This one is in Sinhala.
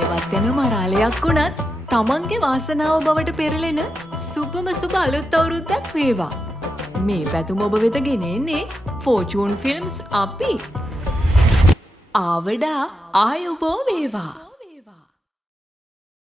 හෙවත් යන මරාලයක් වුණත් තමන්ගේ වාසනාව බවට පෙරලෙන සුබම සුබ අලුත් අවුරුද්දක් වේවා. මේ පැතුම ඔබ වෙත ගෙනෙන්නේ ෆෝචූන් ෆිල්ම්ස් අපි. ආවඩා ආයුබෝ වේවා.